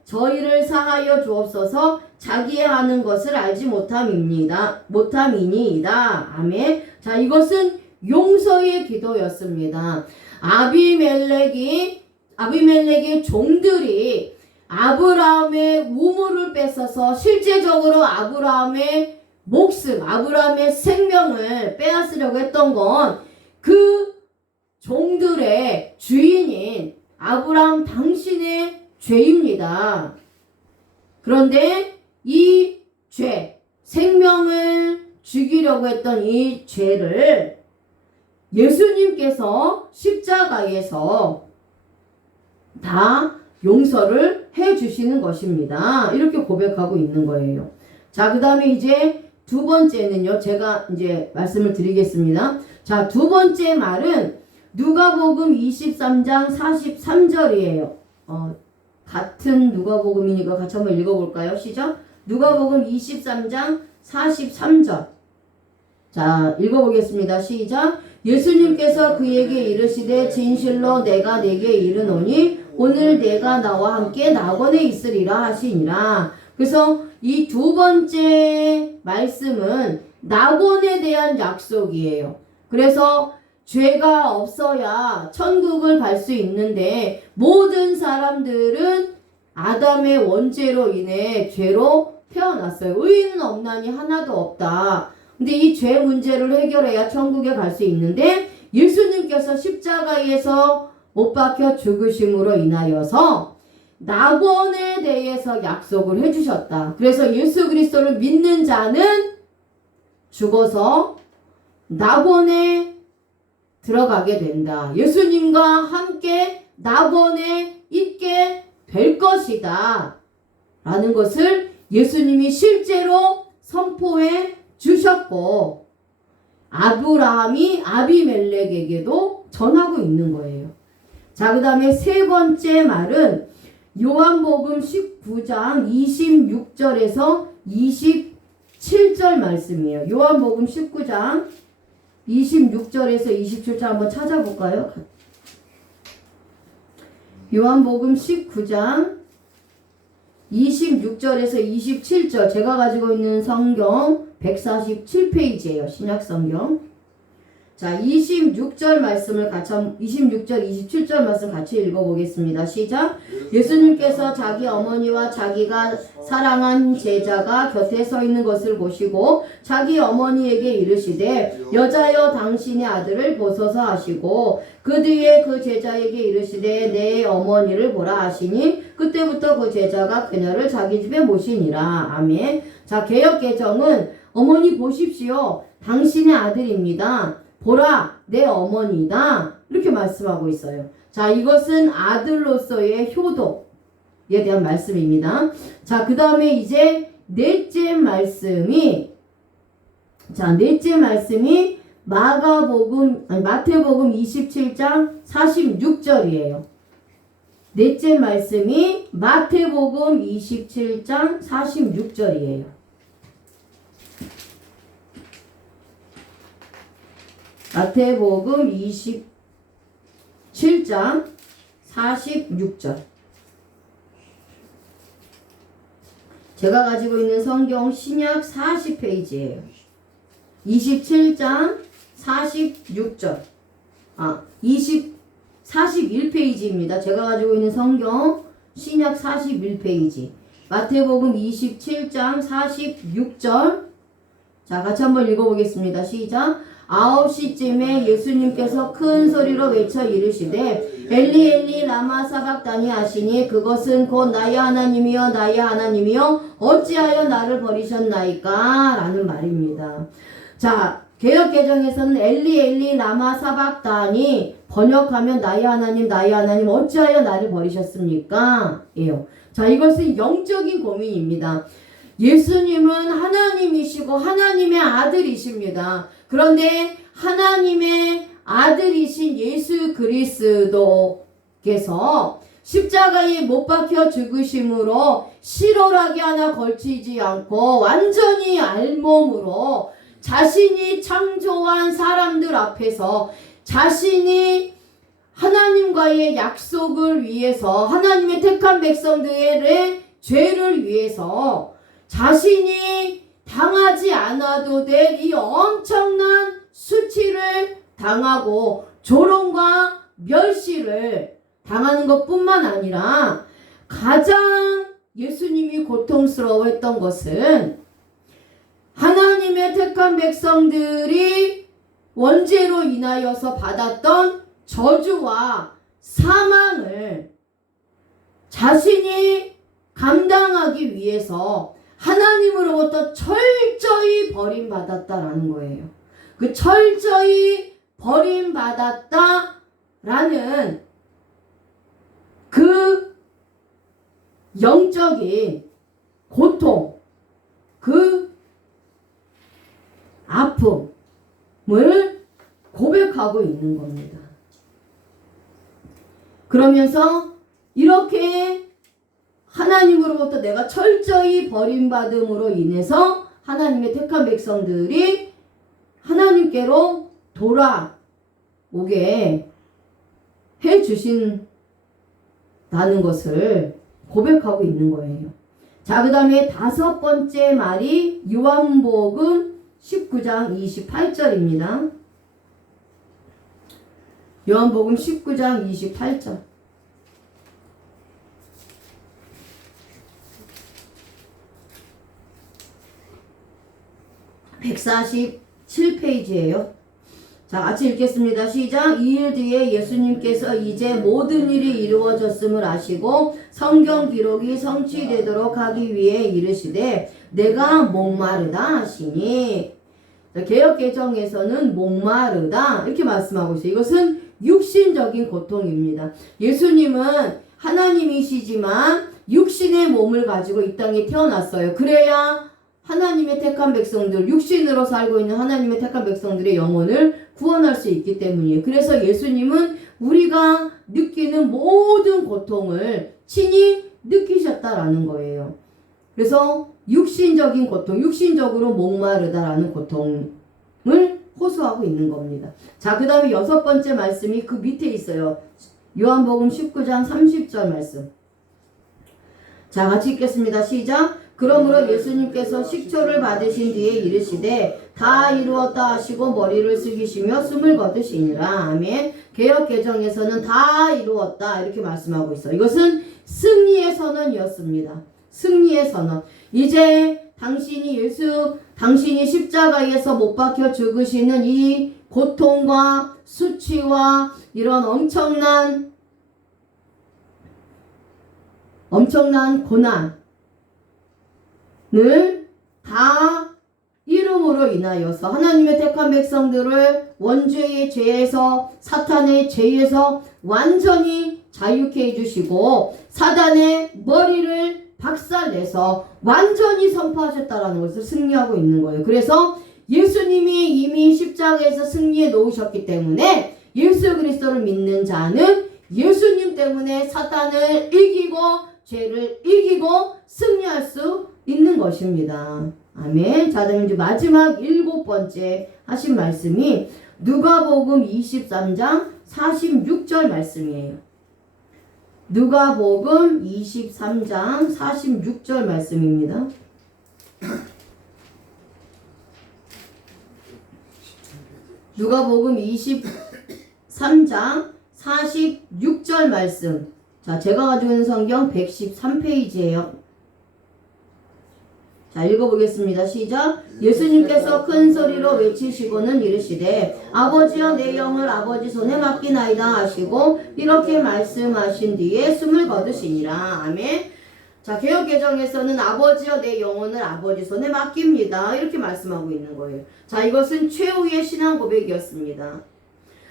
사하여 주옵소서. 자기의 하는 것을 알지 못함이니이다. 아멘. 자, 이것은 용서의 기도였습니다. 아비멜렉의 종들이 아브라함의 우물을 뺏어서 실제적으로 아브라함의 목숨, 아브라함의 생명을 빼앗으려고 했던 건 그 종들의 주인인 아브라함 당신의 죄입니다. 그런데 이 죄, 생명을 죽이려고 했던 이 죄를 예수님께서 십자가에서 다 용서를 해 주시는 것입니다. 이렇게 고백하고 있는 거예요. 자, 그 다음에 이제 두 번째는요. 제가 이제 말씀을 드리겠습니다. 자, 두 번째 말은 누가복음 23장 43절이에요. 같은 누가복음이니까 같이 한번 읽어볼까요? 시작. 누가복음 23장 43절. 자, 읽어보겠습니다. 시작. 예수님께서 그에게 이르시되 진실로 내가 네게 이르노니 오늘 내가 나와 함께 낙원에 있으리라 하시니라. 그래서 이 두 번째 말씀은 낙원에 대한 약속이에요. 그래서 죄가 없어야 천국을 갈 수 있는데 모든 사람들은 아담의 원죄로 인해 죄로 태어났어요. 의인은 없나니 하나도 없다. 근데 이 죄 문제를 해결해야 천국에 갈 수 있는데 예수님께서 십자가에서 못 박혀 죽으심으로 인하여서 낙원에 대해서 약속을 해주셨다. 그래서 예수 그리스도를 믿는 자는 죽어서 낙원에 들어가게 된다. 예수님과 함께 낙원에 있게 될 것이다. 라는 것을 예수님이 실제로 선포해 주셨고 아브라함이 아비멜렉에게도 전하고 있는 거예요. 자, 그 다음에 세 번째 말은 요한복음 19장 26절에서 27절 말씀이에요. 요한복음 19장 26절에서 27절 한번 찾아볼까요? 요한복음 19장 26절에서 27절 제가 가지고 있는 성경 147페이지예요. 신약성경. 자, 26절 말씀을 같이 26절 27절 말씀 같이 읽어보겠습니다. 시작. 예수님께서 자기 어머니와 자기가 사랑한 제자가 곁에 서 있는 것을 보시고 자기 어머니에게 이르시되 여자여 당신의 아들을 보소서 하시고 그 뒤에 그 제자에게 이르시되 내 어머니를 보라 하시니 그때부터 그 제자가 그녀를 자기 집에 모시니라. 아멘. 자, 개역개정은 어머니 보십시오. 당신의 아들입니다. 보라, 내 어머니다. 이렇게 말씀하고 있어요. 자, 이것은 아들로서의 효도에 대한 말씀입니다. 자, 그 다음에 이제 넷째 말씀이 마태복음 27장 46절이에요. 넷째 말씀이 마태복음 27장 46절이에요. 마태복음 27장 46절. 제가 가지고 있는 성경 신약 40페이지예요. 27장 46절. 41페이지입니다. 제가 가지고 있는 성경 신약 41페이지. 마태복음 27장 46절. 자, 같이 한번 읽어보겠습니다. 시작. 9시쯤에 예수님께서 큰 소리로 외쳐 이르시되 엘리 엘리 라마 사박다니 하시니 그것은 곧 나의 하나님이여 나의 하나님이여 어찌하여 나를 버리셨나이까 라는 말입니다. 자, 개역개정에서는 엘리 엘리 라마 사박다니 번역하면 나의 하나님 어찌하여 나를 버리셨습니까? 예요. 자, 이것은 영적인 고민입니다. 예수님은 하나님이시고 하나님의 아들이십니다. 그런데 하나님의 아들이신 예수 그리스도께서 십자가에 못 박혀 죽으심으로 실오라기 하나 걸치지 않고 완전히 알몸으로 자신이 창조한 사람들 앞에서 자신이 하나님과의 약속을 위해서 하나님의 택한 백성들의 죄를 위해서 자신이 당하지 않아도 될 이 엄청난 수치를 당하고 조롱과 멸시를 당하는 것뿐만 아니라 가장 예수님이 고통스러워했던 것은 하나님의 택한 백성들이 원죄로 인하여서 받았던 저주와 사망을 자신이 감당하기 위해서 하나님으로부터 철저히 버림받았다라는 거예요. 그 철저히 버림받았다 라는 그 영적인 고통, 그 아픔을 고백하고 있는 겁니다. 그러면서 이렇게 하나님으로부터 내가 철저히 버림받음으로 인해서 하나님의 택한 백성들이 하나님께로 돌아오게 해주신다는 것을 고백하고 있는 거예요. 자, 그 다음에 다섯 번째 말이 요한복음 19장 28절입니다. 요한복음 19장 28절. 147페이지예요. 자, 같이 읽겠습니다. 시작. 2일 뒤에 예수님께서 이제 모든 일이 이루어졌음을 아시고 성경 기록이 성취되도록 하기 위해 이르시되 내가 목마르다 하시니. 자, 개역개정에서는 목마르다 이렇게 말씀하고 있어요. 이것은 육신적인 고통입니다. 예수님은 하나님이시지만 육신의 몸을 가지고 이 땅에 태어났어요. 그래야 하나님의 택한 백성들, 육신으로 살고 있는 하나님의 택한 백성들의 영혼을 구원할 수 있기 때문이에요. 그래서 예수님은 우리가 느끼는 모든 고통을 친히 느끼셨다라는 거예요. 그래서 육신적인 고통, 육신적으로 목마르다라는 고통을 호소하고 있는 겁니다. 자, 그 다음에 여섯 번째 말씀이 그 밑에 있어요. 요한복음 19장 30절 말씀. 자, 같이 읽겠습니다. 시작. 그러므로 예수님께서 식초를 받으신 뒤에 이르시되 다 이루었다 하시고 머리를 숙이시며 숨을 거두시니라. 아멘. 개역개정에서는 다 이루었다 이렇게 말씀하고 있어요. 이것은 승리의 선언이었습니다. 승리의 선언. 이제 당신이 십자가에서 못 박혀 죽으시는 이 고통과 수치와 이런 엄청난 고난을 다 이름으로 인하여서 하나님의 택한 백성들을 원죄의 죄에서, 사탄의 죄에서 완전히 자유케 해주시고 사단의 머리를 박살내서 완전히 선포하셨다라는 것을 승리하고 있는 거예요. 그래서 예수님이 이미 십자가에서 승리해 놓으셨기 때문에 예수 그리스도를 믿는 자는 예수님 때문에 사탄을 이기고 죄를 이기고 승리할 수 있는 것입니다. 아멘. 자, 그럼 이제 마지막 일곱 번째 하신 말씀이 누가복음 23장 46절 말씀이에요. 누가복음 23장 46절 말씀입니다. 누가복음 23장 46절 말씀. 자, 제가 가지고 있는 성경 113페이지예요. 자, 읽어보겠습니다. 시작. 예수님께서 큰 소리로 외치시고는 이르시되 아버지여 내 영을 아버지 손에 맡기나이다 하시고 이렇게 말씀하신 뒤에 숨을 거두시니라. 아멘. 자, 개역개정에서는 아버지여 내 영혼을 아버지 손에 맡깁니다 이렇게 말씀하고 있는 거예요. 자, 이것은 최후의 신앙 고백이었습니다.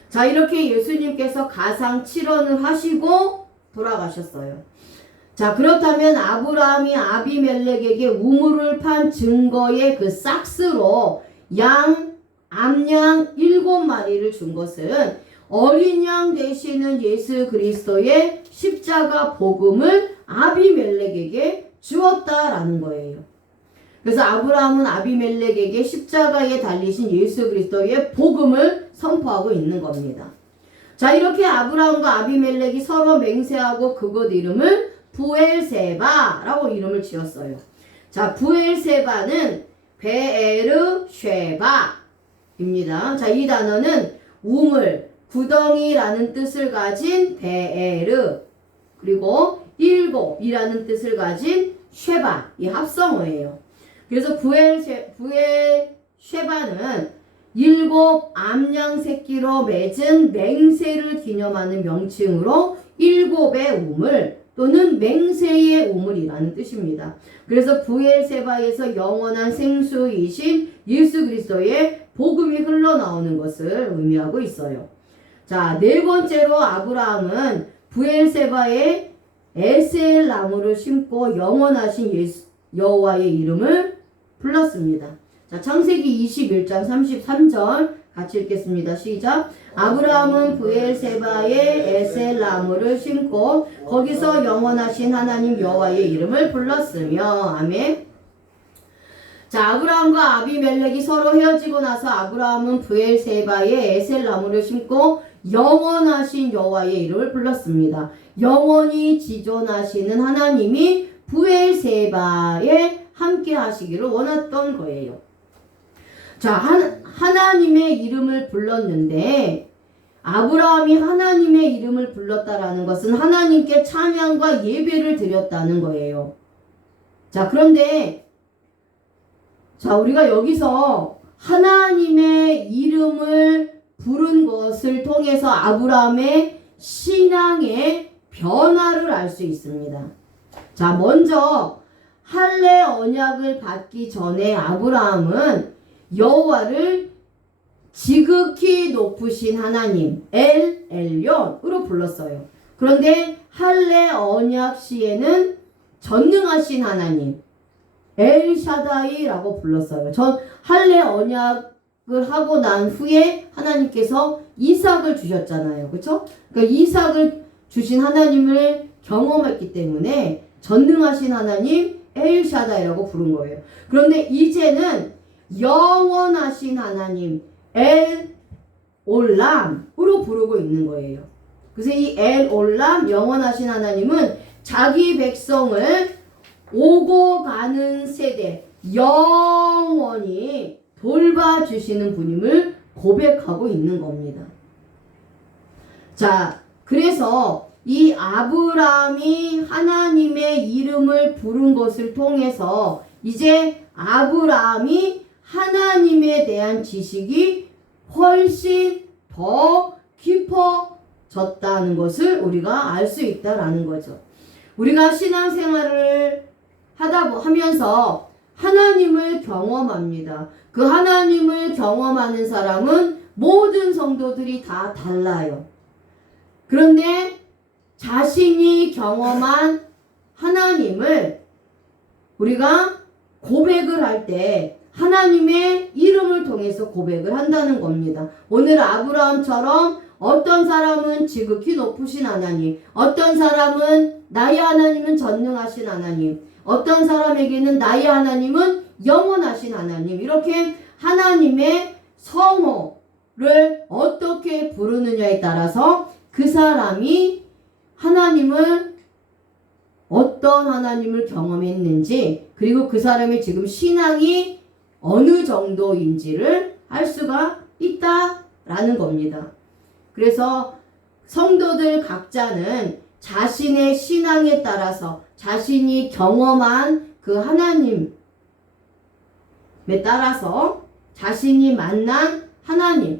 자, 이렇게 예수님께서 가상 7원을 하시고 돌아가셨어요. 자, 그렇다면 아브라함이 아비멜렉에게 우물을 판 증거의 그 싹스로 암양 7마리를 준 것은 어린 양 되시는 예수 그리스도의 십자가 복음을 아비멜렉에게 주었다라는 거예요. 그래서 아브라함은 아비멜렉에게 십자가에 달리신 예수 그리스도의 복음을 선포하고 있는 겁니다. 자, 이렇게 아브라함과 아비멜렉이 서로 맹세하고 그곳 이름을 부엘세바라고 이름을 지었어요. 자, 부엘세바는 베에르쉐바입니다. 자, 이 단어는 우물, 구덩이라는 뜻을 가진 베에르, 그리고 일곱이라는 뜻을 가진 쉐바, 이 합성어예요. 그래서 부엘쉐바는 7 암양 새끼로 맺은 맹세를 기념하는 명칭으로 7의 우물, 또는 맹세의 우물이라는 뜻입니다. 그래서 브엘세바에서 영원한 생수이신 예수 그리스도의 복음이 흘러나오는 것을 의미하고 있어요. 자, 네 번째로 아브라함은 브엘세바에 에셀 나무를 심고 영원하신 여호와의 이름을 불렀습니다. 자, 창세기 21장 33절 같이 읽겠습니다. 시작. 아브라함은 브엘세바에 에셀 나무를 심고 거기서 영원하신 하나님 여호와의 이름을 불렀으며. 아멘. 자, 아브라함과 아비멜렉이 서로 헤어지고 나서 아브라함은 브엘세바에 에셀 나무를 심고 영원하신 여호와의 이름을 불렀습니다. 영원히 지존하시는 하나님이 브엘세바에 함께 하시기를 원했던 거예요. 자, 하나님의 이름을 불렀는데 아브라함이 하나님의 이름을 불렀다라는 것은 하나님께 찬양과 예배를 드렸다는 거예요. 자, 그런데 자, 우리가 여기서 하나님의 이름을 부른 것을 통해서 아브라함의 신앙의 변화를 알 수 있습니다. 자, 먼저 할례 언약을 받기 전에 아브라함은 여호와를 지극히 높으신 하나님 엘 엘ion으로 불렀어요. 그런데 할례 언약 시에는 전능하신 하나님 엘 샤다이라고 불렀어요. 할례 언약을 하고 난 후에 하나님께서 이삭을 주셨잖아요. 그렇죠? 그러니까 이삭을 주신 하나님을 경험했기 때문에 전능하신 하나님 엘 샤다이라고 부른 거예요. 그런데 이제는 영원하신 하나님 엘 올람으로 부르고 있는 거예요. 그래서 이 엘 올람 영원하신 하나님은 자기 백성을 오고 가는 세대 영원히 돌봐주시는 분임을 고백하고 있는 겁니다. 자, 그래서 이 아브라함이 하나님의 이름을 부른 것을 통해서 이제 아브라함이 하나님에 대한 지식이 훨씬 더 깊어졌다는 것을 우리가 알 수 있다라는 거죠. 우리가 신앙생활을 하면서 하나님을 경험합니다. 그 하나님을 경험하는 사람은 모든 성도들이 다 달라요. 그런데 자신이 경험한 하나님을 우리가 고백을 할 때 하나님의 이름을 통해서 고백을 한다는 겁니다. 오늘 아브라함처럼 어떤 사람은 지극히 높으신 하나님, 어떤 사람은 나의 하나님은 전능하신 하나님, 어떤 사람에게는 나의 하나님은 영원하신 하나님, 이렇게 하나님의 성호를 어떻게 부르느냐에 따라서 그 사람이 하나님을 어떤 하나님을 경험했는지, 그리고 그 사람의 지금 신앙이 어느 정도인지를 알 수가 있다라는 겁니다. 그래서 성도들 각자는 자신의 신앙에 따라서 자신이 경험한 그 하나님에 따라서 자신이 만난 하나님에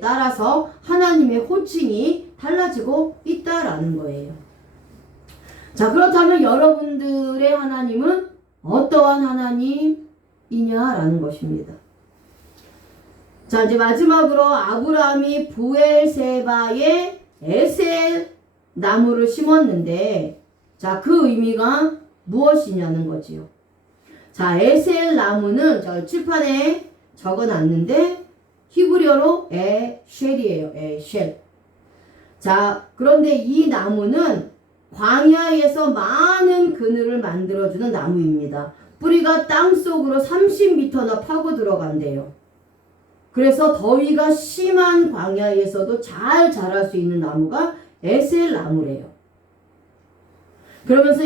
따라서 하나님의 호칭이 달라지고 있다라는 거예요. 자, 그렇다면 여러분들의 하나님은 어떠한 하나님이냐라는 것입니다. 자, 이제 마지막으로 아브라함이 브엘세바에 에셀 나무를 심었는데, 자, 그 의미가 무엇이냐는 거지요. 자, 에셀 나무는 저 칠판에 적어놨는데 히브리어로 에쉘이에요. 에쉘. 자, 그런데 이 나무는 광야에서 많은 그늘을 만들어주는 나무입니다. 뿌리가 땅속으로 30m나 파고 들어간대요. 그래서 더위가 심한 광야에서도 잘 자랄 수 있는 나무가 에셀 나무래요. 그러면서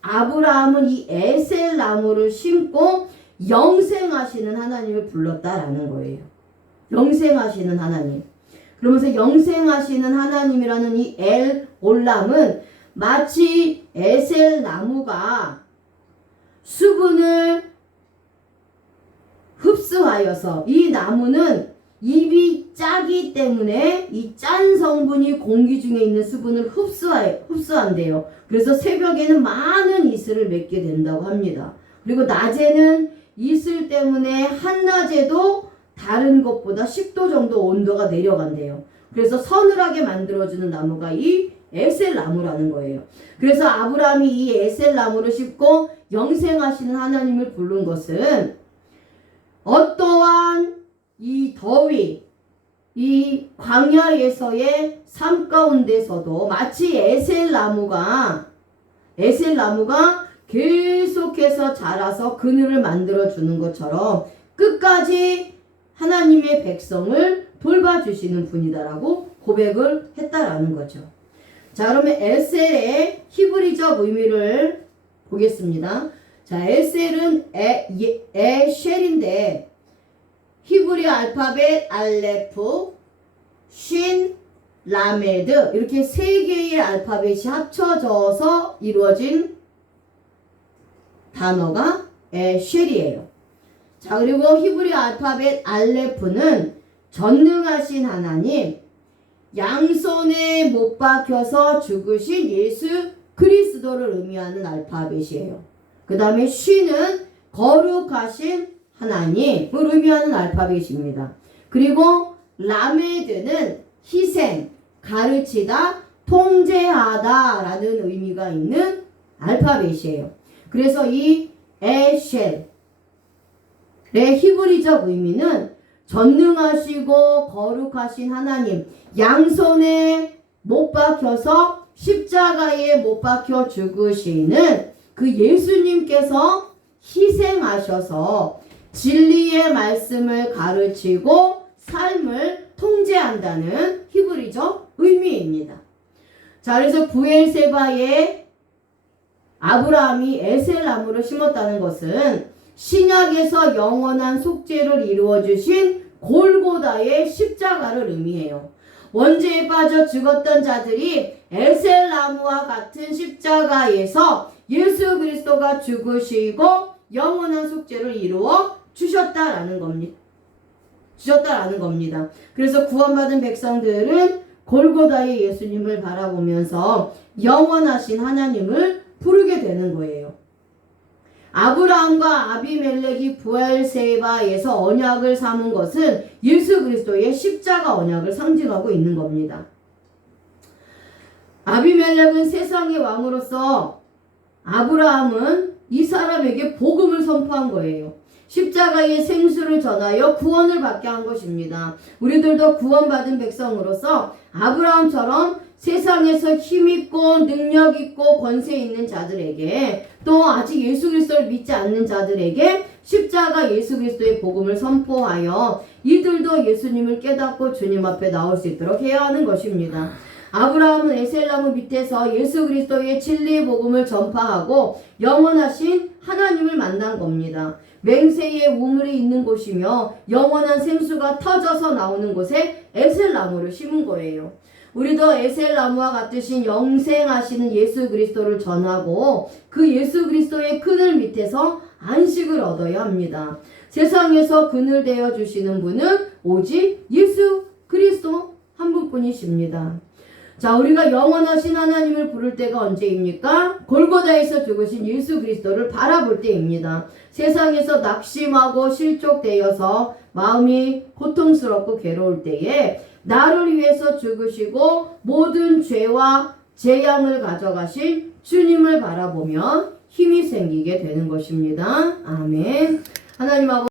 아브라함은 이 에셀 나무를 심고 영생하시는 하나님을 불렀다라는 거예요. 영생하시는 하나님. 그러면서 영생하시는 하나님이라는 이 엘 올람은 마치 에셀 나무가 수분을 흡수하여서 이 나무는 입이 짜기 때문에 이 짠 성분이 공기 중에 있는 수분을 흡수한대요. 그래서 새벽에는 많은 이슬을 맺게 된다고 합니다. 그리고 낮에는 이슬 때문에 한낮에도 다른 것보다 10도 정도 온도가 내려간대요. 그래서 서늘하게 만들어주는 나무가 이 에셀 나무라는 거예요. 그래서 아브라함이 이 에셀 나무를 심고 영생하시는 하나님을 부른 것은 어떠한 이 더위, 이 광야에서의 삶 가운데서도 마치 에셀 나무가 계속해서 자라서 그늘을 만들어 주는 것처럼 끝까지 하나님의 백성을 돌봐주시는 분이다라고 고백을 했다라는 거죠. 자, 그러면 에셀의 히브리적 의미를 보겠습니다. 자, 에셀은 에쉘인데 히브리 알파벳 알레프, 쉰, 라메드 이렇게 세 개의 알파벳이 합쳐져서 이루어진 단어가 에쉘이에요. 자, 그리고 히브리 알파벳 알레프는 전능하신 하나님, 양손에 못 박혀서 죽으신 예수 그리스도를 의미하는 알파벳이에요. 그 다음에 쉰은 거룩하신 하나님을 의미하는 알파벳입니다. 그리고 라메드는 희생, 가르치다, 통제하다 라는 의미가 있는 알파벳이에요. 그래서 이 에쉘의 히브리적 의미는 전능하시고 거룩하신 하나님, 양손에 못 박혀서 십자가에 못 박혀 죽으시는 그 예수님께서 희생하셔서 진리의 말씀을 가르치고 삶을 통제한다는 히브리적 의미입니다. 자, 그래서 부엘세바에 아브라함이 에셀 나무를 심었다는 것은 신약에서 영원한 속죄를 이루어 주신 골고다의 십자가를 의미해요. 원죄에 빠져 죽었던 자들이 에셀 나무와 같은 십자가에서 예수 그리스도가 죽으시고 영원한 속죄를 이루어 주셨다라는 겁니다. 그래서 구원받은 백성들은 골고다의 예수님을 바라보면서 영원하신 하나님을 부르게 되는 거예요. 아브라함과 아비멜렉이 부엘세바에서 언약을 삼은 것은 예수 그리스도의 십자가 언약을 상징하고 있는 겁니다. 아비멜렉은 세상의 왕으로서 아브라함은 이 사람에게 복음을 선포한 거예요. 십자가의 생수를 전하여 구원을 받게 한 것입니다. 우리들도 구원받은 백성으로서 아브라함처럼 세상에서 힘있고 능력있고 권세 있는 자들에게 또 아직 예수 그리스도를 믿지 않는 자들에게 십자가 예수 그리스도의 복음을 선포하여 이들도 예수님을 깨닫고 주님 앞에 나올 수 있도록 해야 하는 것입니다. 아브라함은 에셀나무 밑에서 예수 그리스도의 진리의 복음을 전파하고 영원하신 하나님을 만난 겁니다. 맹세의 우물이 있는 곳이며 영원한 생수가 터져서 나오는 곳에 에셀나무를 심은 거예요. 우리도 에셀나무와 같으신 영생하시는 예수 그리스도를 전하고 그 예수 그리스도의 그늘 밑에서 안식을 얻어야 합니다. 세상에서 그늘 되어 주시는 분은 오직 예수 그리스도 한 분뿐이십니다. 자, 우리가 영원하신 하나님을 부를 때가 언제입니까? 골고다에서 죽으신 예수 그리스도를 바라볼 때입니다. 세상에서 낙심하고 실족되어서 마음이 고통스럽고 괴로울 때에 나를 위해서 죽으시고 모든 죄와 재앙을 가져가신 주님을 바라보면 힘이 생기게 되는 것입니다. 아멘. 하나님 아버지